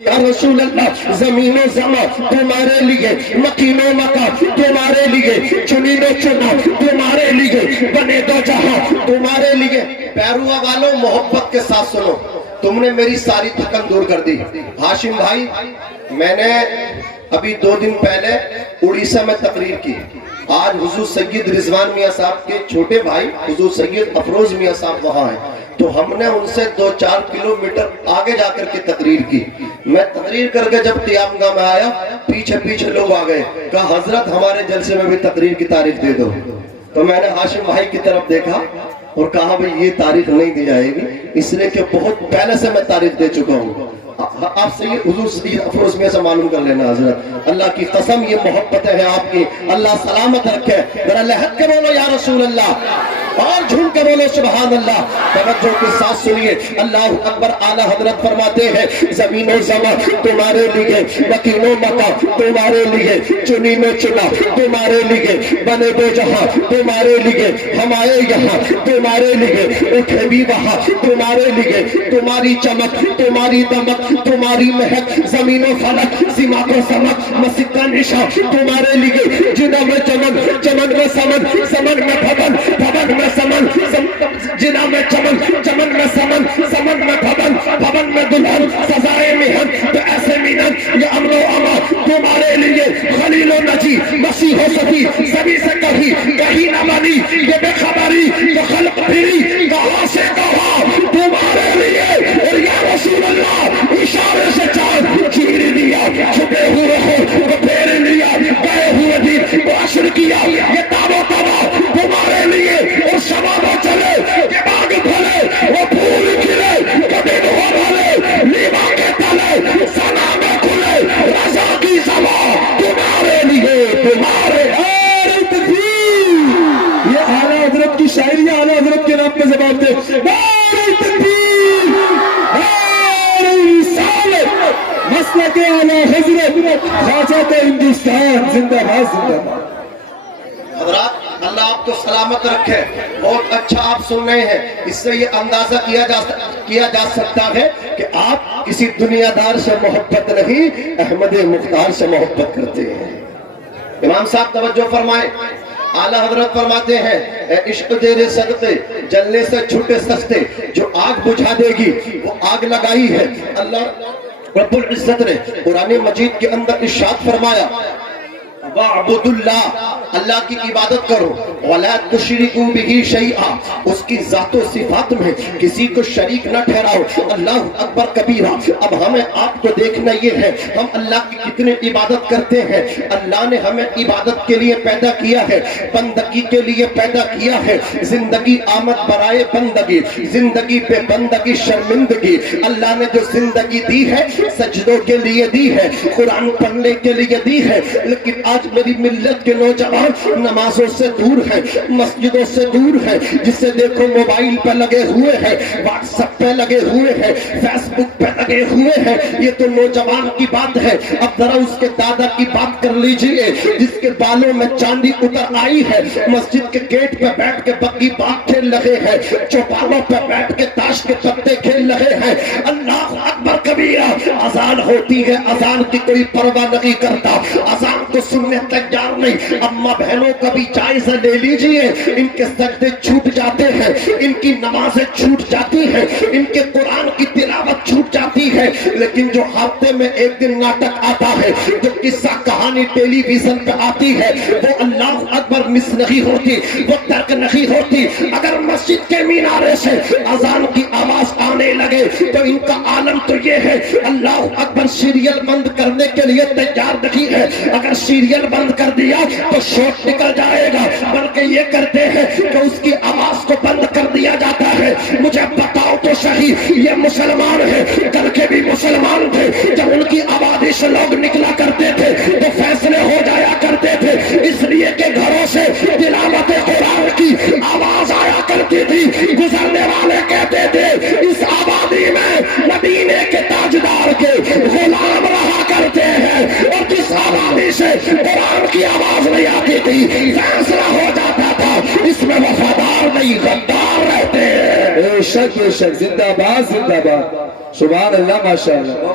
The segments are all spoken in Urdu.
یا رسول اللہ زمین و زمان تمہارے لیے، مکین و مکان تمہارے لیے، چنین و چنا تمہارے لیے، بنے دو جہاں تمہارے لیے۔ پیروا والوں محبت کے ساتھ سنو، تم نے میری ساری تھکن دور کر دی۔ ہاشم بھائی، میں نے ابھی 2 دن پہلے اڑیسہ میں تقریر کی۔ آج حضور سید رضوان میاں صاحب کے چھوٹے بھائی حضور سید افروز میاں صاحب وہاں ہیں، تو ہم نے ان سے 2-4 کلومیٹر آگے جا کر کے تقریر کی۔ میں تقریر کر کے جب قیام گاہ میں آیا، پیچھے لوگ آ گئے، کہا حضرت ہمارے جلسے میں بھی تقریر کی تاریخ دے دو۔ تو میں نے ہاشم بھائی کی طرف دیکھا اور کہا بھئی یہ تاریخ نہیں دی جائے گی، اس لیے کہ بہت پہلے سے میں تاریخ دے چکا ہوں۔ آپ سے یہ حضور سید افروز میں سے معلوم کر لینا حضرت، اللہ کی قسم یہ محبتیں ہیں آپ کی، اللہ سلامت رکھے۔ ذرا لہت کے بولو یا رسول اللہ، اور جھوم کے بولو سبحان اللہ۔ توجہ کے ساتھ سنیے، اللہ اکبر۔ اعلیٰ حضرت فرماتے ہیں زمین و زمان تمہارے لیے، مکین و مکان تمہارے لیے، چنین و چنا تمہارے لیے، بنے دو جہاں تمہارے لیے، ہم آئے یہاں تمہارے لیے، اٹھے بھی وہاں تمہارے لیے، تمہاری چمک تمہاری دمک تمہاری مہک، زمین و فلک سماق و سمک مسجد کا نشان تمہارے لیے، جنہ میں چمن چمن میں سمن سمن میں بھون بھون میں سمن جنہ میں چمن چمن میں سمن سمن میں بھون بھون میں دلہن سزائے مہن، تو ایسے مینن یہ امن و امان تمہارے لیے، خلیل و نجی مسیح و صفی سبھی سے کہیں نہ بنی یہ بے خبری، تو خلق پھری کہاں سے کہاں تمہارے لیے۔ اور یا رسول اللہ اشارے سے چاند چیر لیا، چھپے ہوئے ہو وہ پھیر لیا، گئے ہوئے دن وہ عشر کیا، یہ تابو تبا تمہارے لیے۔ اور شبابہ چلے کہ باغ پھلے وہ پھول کھلے، کبھی ہو بھلے لیما کے تلے سنا میں کھلے، رضا کی زبان تمہارے لیے تمہارے۔ یہ اعلیٰ حضرت کی شاعری، اعلیٰ حضرت کے نام پہ زبان دے۔ مسلک اعلیٰ حضرت خواجہ ہندوستان زندہ باد زندہ باد۔ حضرات اللہ آپ کو سلامت رکھے، بہت اچھا آپ سن رہے ہیں۔ اس سے یہ اندازہ کیا جا سکتا ہے کہ آپ کسی دنیا دار سے محبت نہیں، احمد مختار سے محبت کرتے ہیں۔ امام صاحب توجہ فرمائیں، اعلیٰ حضرت فرماتے ہیں اے عشق تیرے صدقے جلنے سے چھوٹے سستے، جو آگ بجھا دے گی وہ آگ لگائی ہے۔ اللہ رب العزت نے قرآن مجید کے اندر ارشاد فرمایا وَاعْبُدُ اللَّهَ، اللہ کی عبادت کرو، وَلَا تُشْرِكُوا بِهِ شَيْئًا، اس کی ذات و صفات میں کسی کو شریک نہ ٹھہراؤ۔ اللہ اکبر کبیرہ۔ اب ہمیں آپ کو دیکھنا یہ ہے ہم اللہ کی کتنے عبادت کرتے ہیں۔ اللہ نے ہمیں عبادت کے لیے پیدا کیا ہے، بندگی کے لیے پیدا کیا ہے۔ زندگی آمد برائے بندگی، زندگی پہ بندگی شرمندگی۔ اللہ نے جو زندگی دی ہے سجدوں کے لیے دی ہے، قرآن پڑھنے کے لیے دی ہے، لیکن آج میری ملت کے نوجوان نمازوں سے دور ہے، مسجدوں سے دور ہے، جسے دیکھو موبائل پہ لگے ہوئے ہیں، واٹس ایپ پہ لگے ہوئے ہیں، فیس بک پہ لگے ہوئے ہیں۔ یہ تو نوجوان کی بات ہے، اب ذرا اس کے دادا کی بات کر لیجئے جس کے بالوں میں چاندی اتر آئی ہے، مسجد کے گیٹ پہ بیٹھ کے بگی باغ کھیل رہے ہیں، چوپالوں پہ بیٹھ کے تاش کے پتے کھیل رہے ہیں۔ اللہ اکبر کبیرہ۔ اذان ہوتی ہے، اذان کی کوئی پرواہ نہیں کرتا، اذان کو سننے تیار نہیں۔ اماں بہنوں کا بھی جائزہ لے لیجئے، ان کے سجدے چھوٹ جاتے ہیں، ان کی نمازیں چھوٹ جاتی ہیں، ان کے قرآن کی تلاوت چھوٹ جاتی ہے، لیکن جو ہفتے میں ایک دن ناٹک آتا ہے، جو قصہ کہانی ٹیلی ویژن پہ آتی ہے، وہ اللہ اکبر مس نہیں ہوتی، وہ ترک نہیں ہوتی۔ اگر مسجد کے مینارے سے اذان کی آواز آنے لگے تو ان کا عالم تو یہ ہے اللہ اکبر سیریل بند کرنے کے لیے تیار نہیں ہے۔ اگر سیریل بند کر دیا تو شوٹ نکل جائے گا، بلکہ یہ کرتے ہیں کہ اس کی آواز کو بند کر دیا جاتا ہے۔ مجھے بتاؤ تو صحیح، یہ مسلمان ہیں، کل کے بھی مسلمان تھے، جب ان کی آبادی سے لوگ نکلا کرتے تھے تو فیصلے ہو جایا کرتے تھے، اس لیے کہ گھروں سے تلاوت قرآن کی آواز آیا کرتی تھی۔ گزرنے والے کہتے تھے اس آبادی میں مدینے کے تاجدار کے غلام رہا کرتے ہیں، اور جس آبادی سے قرآن کی آواز نہیں آتی تھی فیصلہ ہو جاتا تھا اس میں وفادار نہیں غدار رہتے ہیں۔ بے شک زندہ باد زندہ باد، سبحان اللہ، ماشاءاللہ۔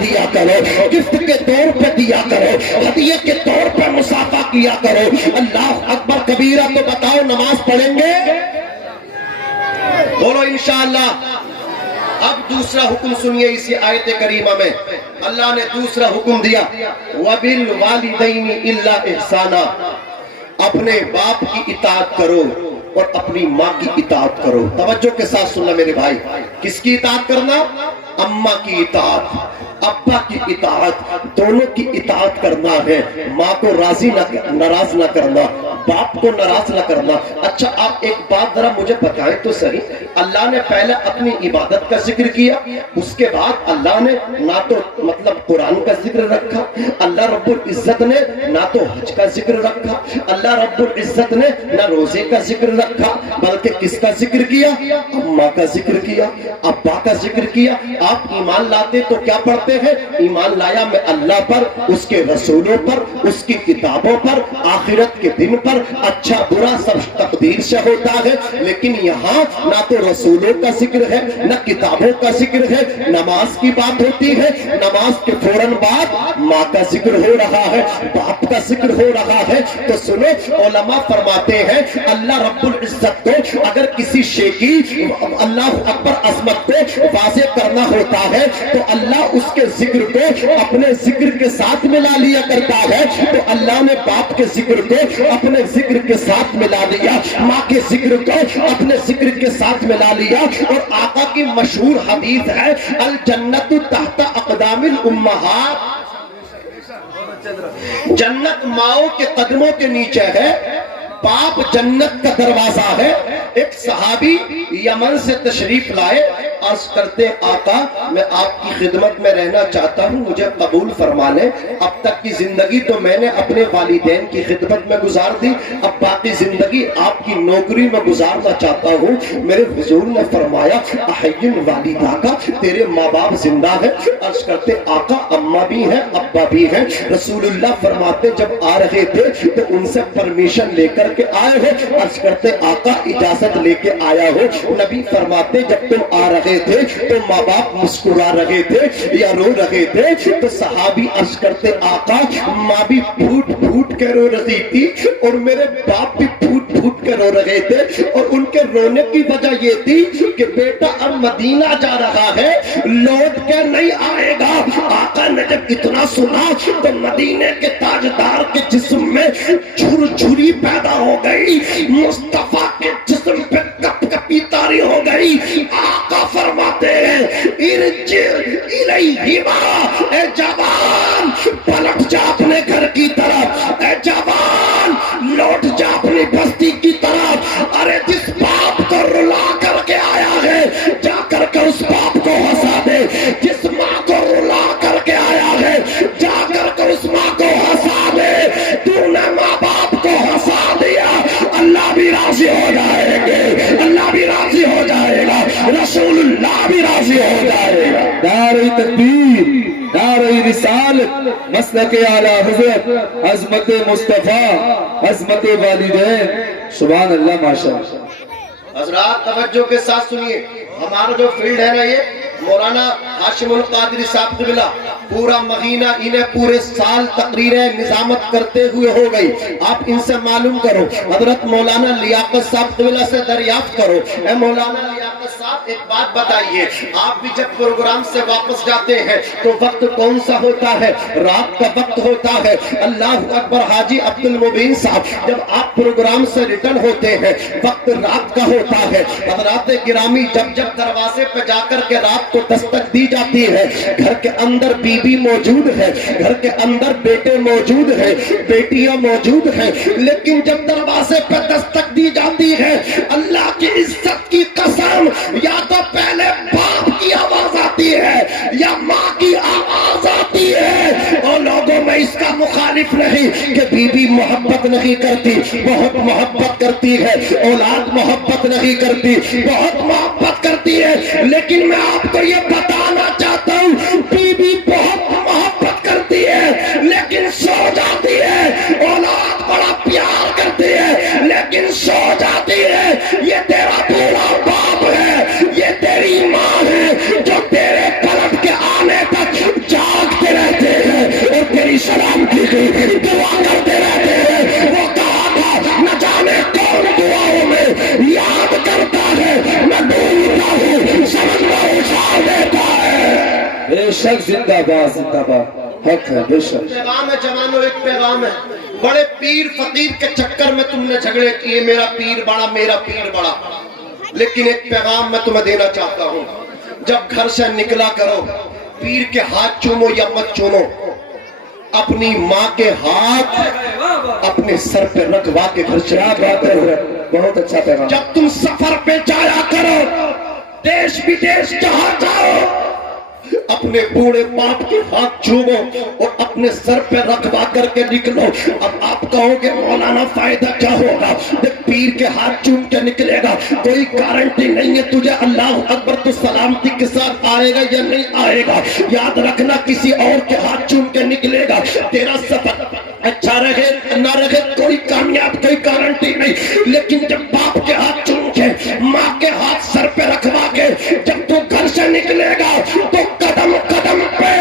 دیا کرو, گفٹ کے طور پہ دیا کرو, ہدیے کے طور پہ مسافہ کیا کرو. اللہ اکبر کبیرہ. تو بتاؤ نماز پڑھیں گے؟ بولو انشاءاللہ. اب دوسرا حکم سنیے اسی آیت کریمہ میں. اللہ نے دوسرا حکم دیا, وَبِالْوَالِدَيْنِ إِلَّا إِحْسَانًا. اپنے باپ کی اطاعت کرو اور اپنی ماں کی اطاعت کرو. توجہ کے ساتھ سننا میرے بھائی. کس کی اطاعت کرنا؟ اماں کی اطاعت, ابا کی اطاعت, دونوں کی اطاعت کرنا ہے. ماں کو راضی ناراض نہ کرنا, باپ کو ناراض نہ کرنا. اچھا آپ ایک بات ذرا مجھے بتائیں تو صحیح, اللہ نے پہلے اپنی عبادت کا ذکر کیا, اس کے بعد اللہ نے نہ تو مطلب قرآن کا ذکر رکھا, اللہ رب العزت نے نہ تو حج کا ذکر رکھا, اللہ رب العزت نے نہ روزے کا ذکر رکھا, بلکہ کس کا ذکر کیا؟ اماں کا ذکر کیا, ابا کا ذکر کیا. آپ ایمان لاتے تو کیا پڑھتے ہیں؟ ایمان لایا میں اللہ پر, اس کے رسولوں پر, اس کی کتابوں پر, آخرت کے دن پر. اچھا برا سب تقدیر سے ہوتا ہے, لیکن یہاں نہ تو رسولوں کا ذکر ہے نہ کتابوں کا ذکر ہے. نماز کی بات ہوتی ہے, نماز کے فوراً بعد ماں کا ذکر ہو رہا ہے, باپ کا ذکر ہو رہا ہے. تو سنو, علماء فرماتے ہیں اللہ رب العزت کو اگر کسی شے کی اللہ اکبر عظمت کو واضح کرنا ہوتا ہے تو اللہ اس کے ذکر کو اپنے ذکر کے ساتھ ملا لیا کرتا ہے. تو اللہ نے باپ کے ذکر کو اپنے ذکر کے ساتھ ملا لیا, ماں کے ذکر کو اپنے ذکر کے ساتھ ملا لیا. اور آقا کی مشہور حدیث ہے, الجنت تحت اقدام الامہات, جنت ماؤں کے قدموں کے نیچے ہے, باپ جنت کا دروازہ ہے. ایک صحابی یمن سے تشریف لائے, عرض کرتے آقا میں آپ کی خدمت میں رہنا چاہتا ہوں, مجھے قبول فرما لیں. اب تک کی زندگی تو میں نے اپنے والدین کی خدمت میں گزار دی, اب باقی زندگی آپ کی نوکری میں گزارنا چاہتا ہوں. میرے حضور نے فرمایا احین والدہ کا, تیرے ماں باپ زندہ ہے. عرض کرتے آقا اماں بھی ہیں ابا بھی ہیں. رسول اللہ فرماتے جب آ رہے تھے تو ان سے پرمیشن لے کر کے آئے ہو؟ عرض کرتے آقا اجازت لے کے آیا ہو. نبی فرماتے جب تم آ رہے تھے تو ماں باپ مسکرا رہے تھے یا رو رہے تھے؟ تو صحابی عرض کرتے آقا ماں بھی پھوٹ پھوٹ کے رو رہی تھی اور میرے باپ بھی پھوٹ پھوٹ کے رو رہے تھے, اور ان کے رونے کی وجہ یہ تھی کہ بیٹا اب مدینہ جا رہا ہے, لوٹ کے نہیں آئے گا. آقا نے جب اتنا سنا تو مدینے کے تاجدار کے جسم میں جھرجھری پیدا ہو گئی, مصطفیٰ کے جسم پہ کپ کپی طاری ہو گئی. آقا فرماتے ہیں ارجع الیہما, اے جوان پلٹ جا اپنے گھر کی طرف, اے جوان لوٹ جا اپنی بستی کی طرف. ارے جس باپ کو رلا کر کے آیا ہے جا کر کے اس باپ کو ہنسا دے, جس ماں کو رلا کر کے آیا ہے جا کر کے اس ماں کو ہنسا دے. تو نے ماں باپ کو ہنسا دیا, اللہ بھی راضی ہو جائے گے, اللہ بھی راضی ہو جائے گا, رسول اللہ بھی راضی ہو جائے گا. نعرہ تکبیر, نعرہ رسالت, مسلک اعلی حضرت, عظمت مصطفیٰ, عظمت والدین. سبحان اللہ, ماشاءاللہ. حضرات توجہ کے ساتھ سنیے, ہمارا جو فیلڈ ہے نا یہ مولانا ہاشم القادری صاحب قبلہ پورا مہینہ انہیں پورے سال تقریریں نظامت کرتے ہوئے ہو گئی. آپ ان سے معلوم کرو, حضرت مولانا لیاقت صاحب قبلہ سے دریافت کرو. اے مولانا لیاقت صاحب ایک بات بتائیے, آپ بھی جب پروگرام سے واپس جاتے ہیں تو وقت کون سا ہوتا ہے؟ رات کا وقت ہوتا ہے. اللہ اکبر. حاجی عبد المبین صاحب جب آپ پروگرام سے ریٹرن ہوتے ہیں وقت رات کا ہوتا ہے. حضرات گرامی جب جب دروازے پہ جا کر کے رات کو دستک دی جاتی ہے, گھر کے اندر بیوی موجود ہے, گھر کے اندر بیٹے موجود ہیں, بیٹیاں موجود ہیں, لیکن جب دروازے پہ دستک دی جاتی ہے اللہ کی عزت کی قسم یا تو پہلے باپ کی آواز آتی ہے یا ماں کی آواز آتی ہے. اور لوگوں میں اس کا مخالف نہیں کہ بیوی محبت نہیں کرتی, بہت محبت کرتی ہے, اولاد محبت نہیں کرتی, بہت محبت کرتی ہے. لیکن میں آپ کو یہ بتانا چاہتا ہوں بیوی بہت محبت کرتی ہے لیکن سو جاتی ہے, اولاد بڑا پیار کرتی ہے لیکن سو جاتی ہے. یہ تیرا بوڑھا باپ ہے, یہ تیری ماں ہے جو تیرے پلٹ کے آنے تک جا بے شک زندہ باد حق ہے بے شک پیغام ہے جوانوں، ایک پیغام ہے. بڑے پیر فقیر کے چکر میں تم نے جھگڑے کیے، میرا پیر بڑا میرا پیر بڑا. لیکن ایک پیغام میں تمہیں دینا چاہتا ہوں، جب گھر سے نکلا کرو پیر کے ہاتھ چومو یا مت چومو، اپنی ماں کے ہاتھ اپنے سر پہ رکھوا کے گھر سے بات ہے بہت اچھا پیغام. جب تم سفر پہ جایا کرو، دیش بدیش جہاں جاؤ، اپنے بوڑھے باپ کے ہاتھ چومو اور اپنے سر پہ رکھوا کر کے نکلو. اب آپ کہو گے مولانا فائدہ کیا ہوگا؟ جب پیر کے ہاتھ چوم کے نکلے گا کوئی گارنٹی نہیں ہے تجھے اللہ اکبر تو سلامتی کے ساتھ آئے گا یا نہیں آئے گا. یاد رکھنا کسی اور کے ہاتھ چوم کے نکلے گا، تیرا سفر اچھا رہے نہ رہے کوئی کامیاب کوئی گارنٹی نہیں. لیکن جب باپ کے ہاتھ چوم کے ماں کے ہاتھ سر پہ رکھوا کے جب تو گھر سے نکلے گا تو قدم قدم پہ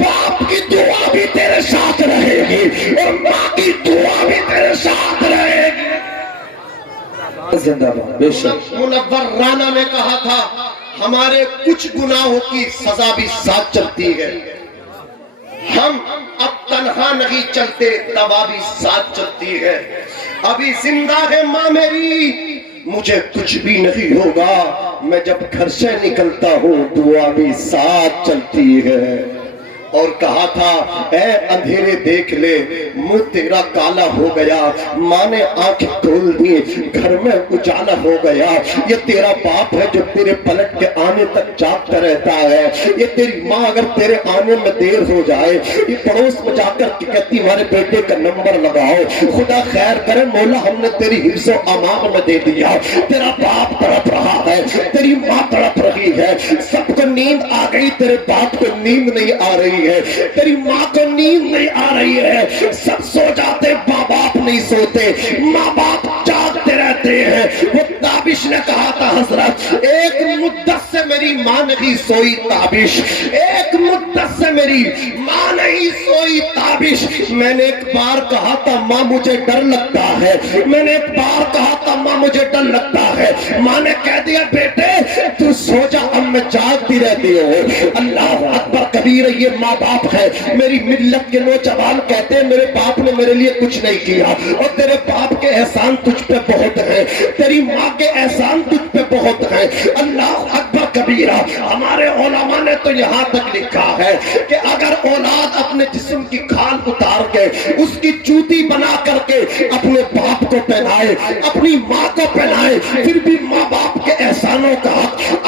باپ کی دعا بھی تیرے ساتھ رہے گی اور ماں کی دعا بھی تیرے ساتھ رہے گی. زندہ باد بے شک. منور رانا نے کہا تھا ہمارے کچھ گناہوں کی سزا بھی ساتھ چلتی ہے، ہم اب تنہا نہیں چلتے دوا بھی ساتھ چلتی ہے. ابھی زندہ ہے ماں میری، مجھے کچھ بھی نہیں ہوگا، میں جب گھر سے نکلتا ہوں دعا بھی ساتھ چلتی ہے. اور کہا تھا اے اندھیرے دیکھ لے منہ تیرا کالا ہو گیا، ماں نے آنکھ کھول دی گھر میں اجالا ہو گیا. یہ تیرا باپ ہے جو تیرے پلٹ کے آنے تک جاگتا رہتا ہے. یہ تیری ماں اگر تیرے آنے میں دیر ہو جائے یہ پڑوس میں جا کر کہتی ہمارے بیٹے کا نمبر لگاؤ، خدا خیر کرے مولا ہم نے تیری حفظ و امان میں دے دیا. تیرا باپ تڑپ رہا ہے، تیری ماں تڑپ رہی ہے، سب کو نیند آ گئی، تیرے باپ کو نیند نہیں آ رہی ہے، تیری ماں کو نیند نہیں آ رہی ہے. سب سو جاتے ماں باپ نہیں سوتے، ماں باپ جاگتے رہتے ہیں. وہ تابش نے کہا تھا حضرت ایک مدت سے میری ماں نہیں سوئی تابش، ایک مدت سے میری ماں نہیں سوئی تابش. میں نے ایک بار کہا تھا ماں مجھے ڈر لگتا ہے، میں نے ایک بار کہا تھا ماں مجھے ڈر لگتا ہے. ماں نے کہہ دیا بیٹے تو سو جا، اب میں جاگتی رہتی ہوں. اللہ اکبر کبیر. یہ ماں باپ ہے. میری ملت کے نوجوان کہتے ہیں میرے باپ نے میرے لیے کچھ نہیں کیا، اور تیرے باپ کے احسان تجھ پہ بہت ہیں، تیری ماں کے احسان تجھ پہ بہت ہیں. اللہ اکبر کبیرہ. ہمارے علماء نے تو یہاں تک لکھا ہے کہ اگر اولاد اپنے جسم کی کھال اتار کے اس کی جوتی بنا کر کے اپنے باپ کو پہنائے اپنی ماں کو پہنائے پھر بھی ماں باپ کے احسانوں کا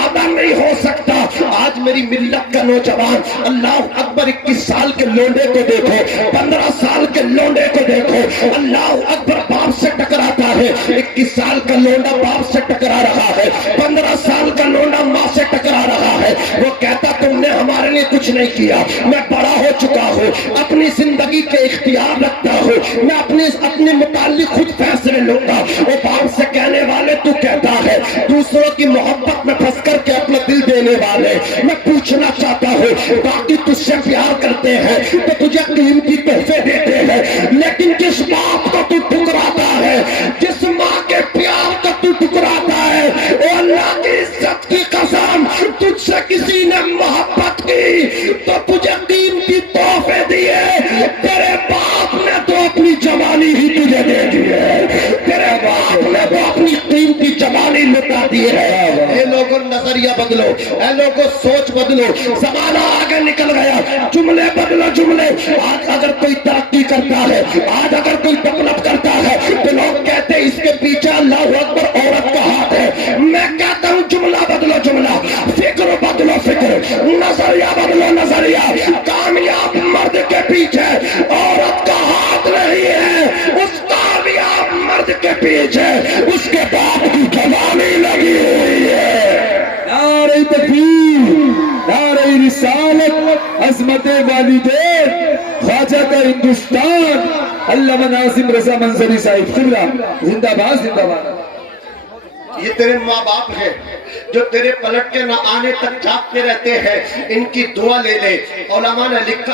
ادا نہیں ہو سکتا. آج میری ملت کا نوجوان اللہ اکبر 21 سال کے لونڈے کو دیکھو، 15 سال کے لونڈے کو دیکھو، اللہ اکبر باپ سے ٹکراتا ہے. 21 سال کا لونڈا باپ سے ٹکرا رہا ہے، 15 سال کا لونڈا ماں سے ٹکرا رہا ہے. وہ کہتا تم نے ہمارے لیے کچھ نہیں کیا، میں بڑا ہو چکا ہوں، اپنی زندگی کے اختیار رکھتا ہوں، میں اپنے متعلق خود فیصلے لوں گا. وہ باپ سے کہنے والے تو کہتا ہے دوسروں کی محبت میں پھنس کر کے اپنا دل دینے والے. میں پوچھنا چاہتا ہوں باقی تجھ سے پیار کرتے ہیں تو تجھے قیمتی تحفے دیتے ہیں، لیکن جس باپ کو تو ٹھکراتا ہے، جس ماں کے پیار کو تو ٹھکراتا ہے، او اللہ کی عزت کی قسم تجھ سے کسی نے محبت کی تو تجھے قیمتی تحفے دیے. تیرے باپ نے تو اپنی جوانی ہی تجھے دے دی ہے، تیرے باپ نے تو اپنی قیمتی جوانی لٹا دی ہے. اے لوگوں نظریہ بدلو، اے لوگوں سوچ بدلو. زمانہ آگے نکل گیا، جملے بدلو جملے. آج اگر کوئی ترقی کرتا ہے، آج اگر کوئی ڈیولپ کرتا ہے تو لوگ کہتے ہیں اس کے پیچھے اللہ اکبر عورت کا ہاتھ ہے. میں کہتا ہوں جملہ بدلو جملہ، فکر بدلو فکر، نظریہ بدلو نظریہ. کامیاب مرد کے پیچھے عورت کا ہاتھ نہیں ہے، اس کامیاب مرد کے پیچھے اس کے باپ کی جوانی لگی ہوئی ہے. نعرہ تکبیر، نعرہ رسالت، عظمت والدین، خواجہ کا ہندوستان، علامہ ناظم رضا منظری صاحب قبلہ زندہ باد زندہ باد. یہ تیرے ماں باپ ہیں جو تیرے پلٹ کے نہ آنے تک جاگتے رہتے ہیں، ان کی دعا لے لے. علماء نے لکھا